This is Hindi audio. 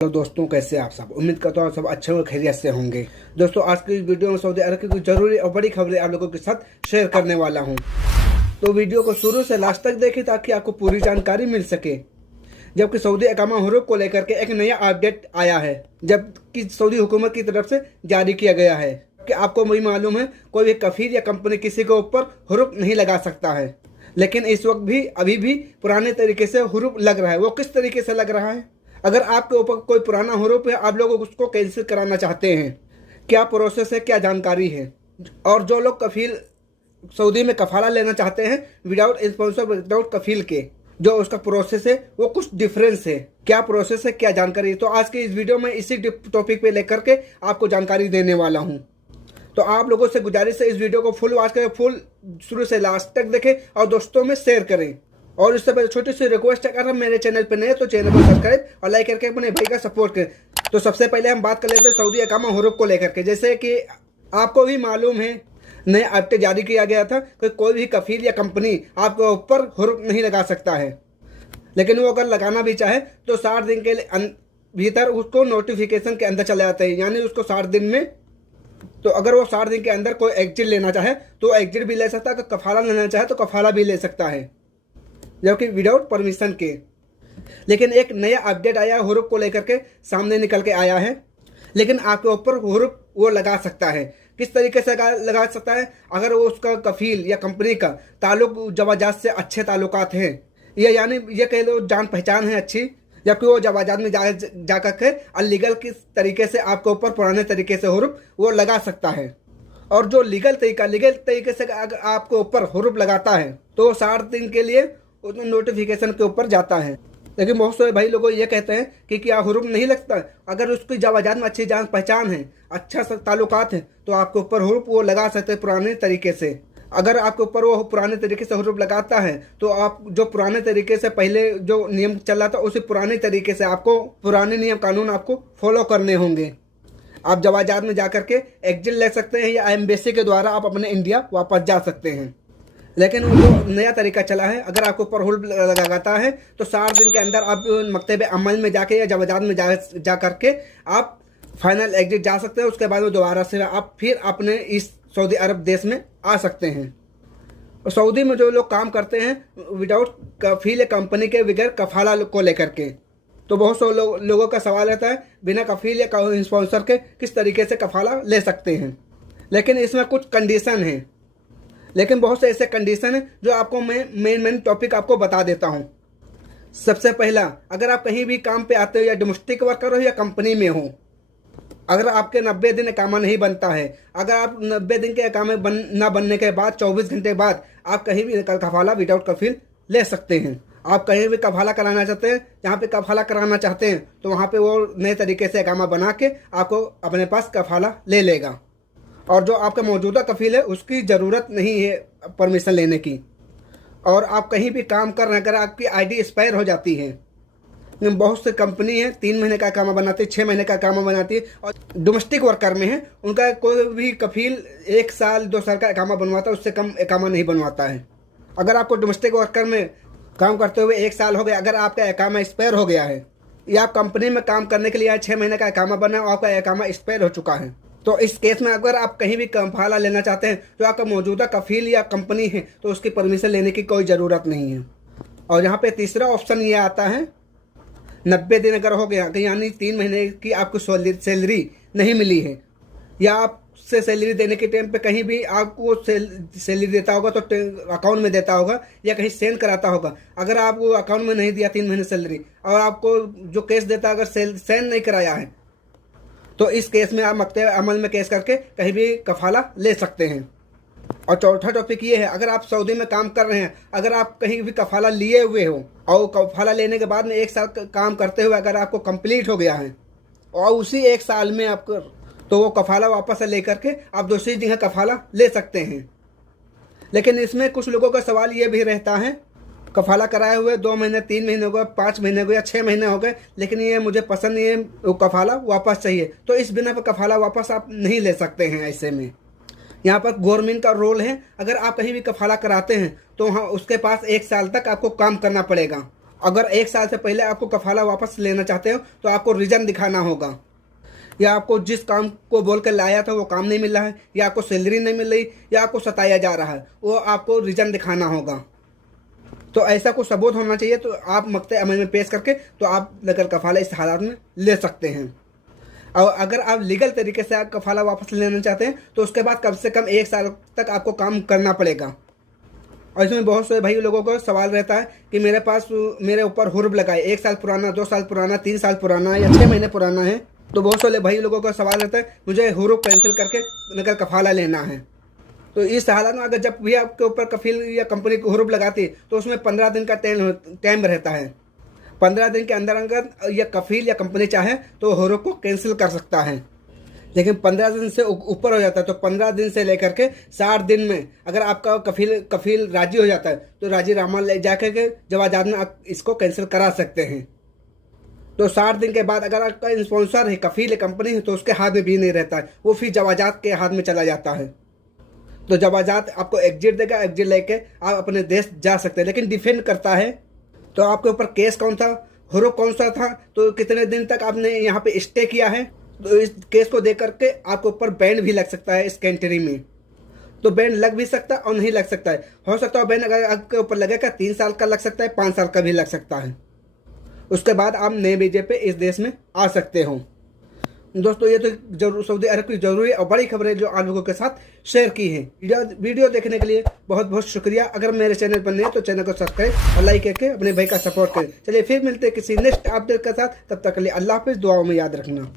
हेलो दोस्तों, कैसे आप सब। उम्मीद करता हूँ सब अच्छे और खैरियत से होंगे। दोस्तों, आज की इस वीडियो में सऊदी अरब की कुछ जरूरी और बड़ी खबरें आप लोगों के साथ शेयर करने वाला हूँ। तो वीडियो को शुरू से लास्ट तक देखें ताकि आपको पूरी जानकारी मिल सके। जबकि सऊदी इकामा हुरूफ को लेकर के एक नया अपडेट आया है, जबकि सऊदी हुकूमत की तरफ से जारी किया गया है कि आपको भी मालूम है कोई भी कफील या कंपनी किसी के ऊपर हुरूफ नहीं लगा सकता है। लेकिन इस वक्त भी अभी भी पुराने तरीके से हुरूफ लग रहा है। वो किस तरीके से लग रहा है? अगर आपके ऊपर कोई पुराना हुरूफ है, आप लोग उसको कैंसिल कराना चाहते हैं, क्या प्रोसेस है, क्या जानकारी है। और जो लोग कफील सऊदी में कफाला लेना चाहते हैं विदाउट स्पॉन्सर, विदाउट कफील के, जो उसका प्रोसेस है वो कुछ डिफरेंस है। क्या प्रोसेस है, क्या जानकारी है, तो आज की इस वीडियो में इसी टॉपिक पे लेकर के आपको जानकारी देने वाला हूँ। तो आप लोगों से गुजारिश है इस वीडियो को फुल वॉच करें, फुल शुरू से लास्ट तक देखें और दोस्तों में शेयर करें। और इससे पहले छोटी सी रिक्वेस्ट है, अगर हम मेरे चैनल पर नए तो चैनल को सब्सक्राइब और लाइक करके अपने भाई का सपोर्ट करें। तो सबसे पहले हम बात कर लेते हैं सऊदी इकामा हुरूफ को लेकर के। जैसे कि आपको भी मालूम है नया अपडेट जारी किया गया था कि कोई भी कफील या कंपनी आपके ऊपर हुरूफ नहीं लगा सकता है। लेकिन वो अगर लगाना भी चाहे तो 60 दिन के भीतर उसको नोटिफिकेशन के अंदर चले जाते हैं, यानी उसको 60 दिन में। तो अगर वो 60 दिन के अंदर कोई एग्जिट लेना चाहे तो एग्जिट भी ले सकता है, अगर कफाला लेना चाहे तो कफाला भी ले सकता है, जबकि विदाउट परमिशन के। लेकिन एक नया अपडेट आया हुरूफ को लेकर के सामने निकल के आया है। लेकिन आपके ऊपर हुरूफ वो लगा सकता है। किस तरीके से लगा सकता है? अगर वो उसका कफील या कंपनी का ताल्लुक जवाजात से अच्छे ताल्लुकात हैं, या यानी ये कह लो जान पहचान है अच्छी, जबकि वो जवाजात में जा करके अनलीगल किस तरीके से आपके ऊपर पुराने तरीके से हुरूफ वो लगा सकता है। और जो लीगल तरीके से अगर आपके ऊपर हुरूफ लगाता है तो 60 दिन के लिए उसमें नोटिफिकेशन के ऊपर जाता है। लेकिन बहुत सारे भाई लोग ये कहते हैं कि क्या हुरूफ नहीं लगता? अगर उसकी जवाजात में अच्छी जान पहचान है, अच्छा ताल्लुकात है, तो आपके ऊपर हुरूफ वो लगा सकते हैं पुराने तरीके से। अगर आपके ऊपर वो पुराने तरीके से हुरूफ लगाता है तो आप जो पुराने तरीके से पहले जो नियम चल रहा था उसी पुराने तरीके से आपको पुराने नियम कानून आपको फॉलो करने होंगे। आप जवाजात में जाकर के एग्जिट ले सकते हैं या एम्बेसी के द्वारा आप अपने इंडिया वापस जा सकते हैं। लेकिन वो नया तरीका चला है, अगर आपको ऊपर हुरूफ लगाता है तो 60 दिन के अंदर आप मकतब अमल में जाके या जवाजात में जा करके आप फाइनल एग्जिट जा सकते हैं। उसके बाद में दोबारा से आप फिर अपने इस सऊदी अरब देश में आ सकते हैं। और सऊदी में जो लोग काम करते हैं विदाउट कफील कंपनी के बगैर कफाला को लेकर के, तो बहुत से लोगों का सवाल रहता है बिना कफील या स्पॉन्सर के किस तरीके से कफाला ले सकते हैं। लेकिन इसमें कुछ कंडीशन है, लेकिन बहुत से ऐसे कंडीशन है जो आपको मैं मेन टॉपिक आपको बता देता हूँ। सबसे पहला, अगर आप कहीं भी काम पे आते हो या डोमेस्टिक वर्कर हो या कंपनी में हो, अगर आपके 90 दिन इकामा नहीं बनता है, अगर आप 90 दिन के इकामे ना बनने के बाद 24 घंटे बाद आप कहीं भी कफाला विदाउट कफील ले सकते हैं। आप कहीं भी कफाला कराना चाहते हैं, जहाँ पे कफाला कराना चाहते हैं तो वहाँ पे वो नए तरीके से इकामा बना के आपको अपने पास कफाला ले लेगा। और जो आपका मौजूदा कफील है उसकी ज़रूरत नहीं है परमिशन लेने की। और आप कहीं भी काम कर रहे हैं, अगर आपकी आईडी एक्सपायर हो जाती है, बहुत से कंपनी है 3 महीने का कामा बनाती है, 6 महीने का कामा बनाती है, और डोमेस्टिक वर्कर में है उनका कोई भी कफील 1 साल 2 साल का इकामा बनवाता है, उससे कम इकामा नहीं बनवाता है। अगर आपको डोमेस्टिक वर्कर में काम करते हुए 1 साल हो गया, अगर आपका इकामा एक्सपायर हो गया है या आप कंपनी में काम करने के लिए 6 महीने का इकामा बना और आपका इकामा एक्सपायर हो चुका है, तो इस केस में अगर आप कहीं भी कफाला लेना चाहते हैं तो आपका मौजूदा कफील या कंपनी है तो उसकी परमिशन लेने की कोई ज़रूरत नहीं है। और यहाँ पे तीसरा ऑप्शन ये आता है, 90 दिन अगर हो गया, यानी 3 महीने की आपको सैलरी नहीं मिली है, या आपसे सैलरी देने के टाइम पे कहीं भी आपको सैलरी देता होगा तो अकाउंट में देता होगा या कहीं सेंड कराता होगा। अगर आप वो अकाउंट में नहीं दिया 3 महीने सैलरी, और आपको जो केस देता अगर सेंड नहीं कराया है, तो इस केस में आप मकतब अमल में केस करके कहीं भी कफाला ले सकते हैं। और चौथा टॉपिक ये है, अगर आप सऊदी में काम कर रहे हैं, अगर आप कहीं भी कफाला लिए हुए हो और कफाला लेने के बाद में 1 साल काम करते हुए अगर आपको कंप्लीट हो गया है और उसी 1 साल में आपको, तो वो कफाला वापस लेकर के आप दूसरी जगह कफाला ले सकते हैं। लेकिन इसमें कुछ लोगों का सवाल ये भी रहता है, कफाला कराए हुए 2 महीने 3 महीने हो गए, 5 महीने हो गए या 6 महीने हो गए, लेकिन ये मुझे पसंद नहीं है, वो कफाला वापस चाहिए, तो इस बिना पर कफाला वापस आप नहीं ले सकते हैं। ऐसे में यहाँ पर गवर्नमेंट का रोल है, अगर आप कहीं भी कफाला कराते हैं तो वहाँ उसके पास 1 साल तक आपको काम करना पड़ेगा। अगर 1 साल से पहले आपको कफाला वापस लेना चाहते हो तो आपको रीज़न दिखाना होगा, या आपको जिस काम को बोल कर लाया था वो काम नहीं मिल रहा है, या आपको सैलरी नहीं मिल रही, या आपको सताया जा रहा है, वो आपको रीज़न दिखाना होगा। तो ऐसा कुछ सबूत होना चाहिए, तो आप मकते अमल में पेश करके तो आप नकल कफाला इस हालात में ले सकते हैं। और अगर आप लीगल तरीके से आप कफाला वापस लेना चाहते हैं तो उसके बाद कम से कम 1 साल तक आपको काम करना पड़ेगा। और इसमें बहुत से भाई लोगों को सवाल रहता है कि मेरे ऊपर हुर्ब लगा है, 1 साल पुराना, 2 साल पुराना, 3 साल पुराना या 6 महीने पुराना है। तो बहुत सारे भाई लोगों का सवाल रहता है मुझे हुर्ब कैंसिल करके नकल कफाला लेना है। तो इस हालत में अगर जब भी आपके ऊपर कफील या कंपनी को हुर्ब लगाती है तो उसमें 15 दिन का टाइम रहता है। 15 दिन के अंदर अगर या कफील या कंपनी चाहे तो हुर्ब को कैंसिल कर सकता है। लेकिन 15 दिन से ऊपर हो जाता है तो 15 दिन से लेकर के 60 दिन में अगर आपका कफील राजी हो जाता है तो राजी रामा ले जाकर के जवाजात में आप इसको कैंसिल करा सकते हैं। तो 60 दिन के बाद अगर आपका स्पॉन्सर है, कफील है, कंपनी है, तो उसके हाथ में भी नहीं रहता है, वो फिर जवाजात के हाथ में चला जाता है। तो जवाजात आपको एग्जिट देगा, एग्जिट लेके आप अपने देश जा सकते हैं। लेकिन डिफेंड करता है तो आपके ऊपर केस कौन था, हुर्ब कौन सा था, तो कितने दिन तक आपने यहाँ पे स्टे किया है, तो इस केस को देख करके आपके ऊपर बैन भी लग सकता है इस कंट्री में। तो बैन लग भी सकता है और नहीं लग सकता है। हो सकता है बैन अगर आपके ऊपर लगेगा 3 साल का लग सकता है, 5 साल का भी लग सकता है। उसके बाद आप नए वीजे पे इस देश में आ सकते हो। दोस्तों ये तो जरूर सऊदी अरब की जरूरी और बड़ी खबरें जो आप लोगों के साथ शेयर की है। वीडियो देखने के लिए बहुत बहुत शुक्रिया। अगर मेरे चैनल पर नए हैं तो चैनल को सब्सक्राइब और लाइक करके अपने भाई का सपोर्ट करें। चलिए फिर मिलते हैं किसी नेक्स्ट अपडेट के साथ, तब तक के लिए अल्लाह हाफिज़। दुआओं में याद रखना।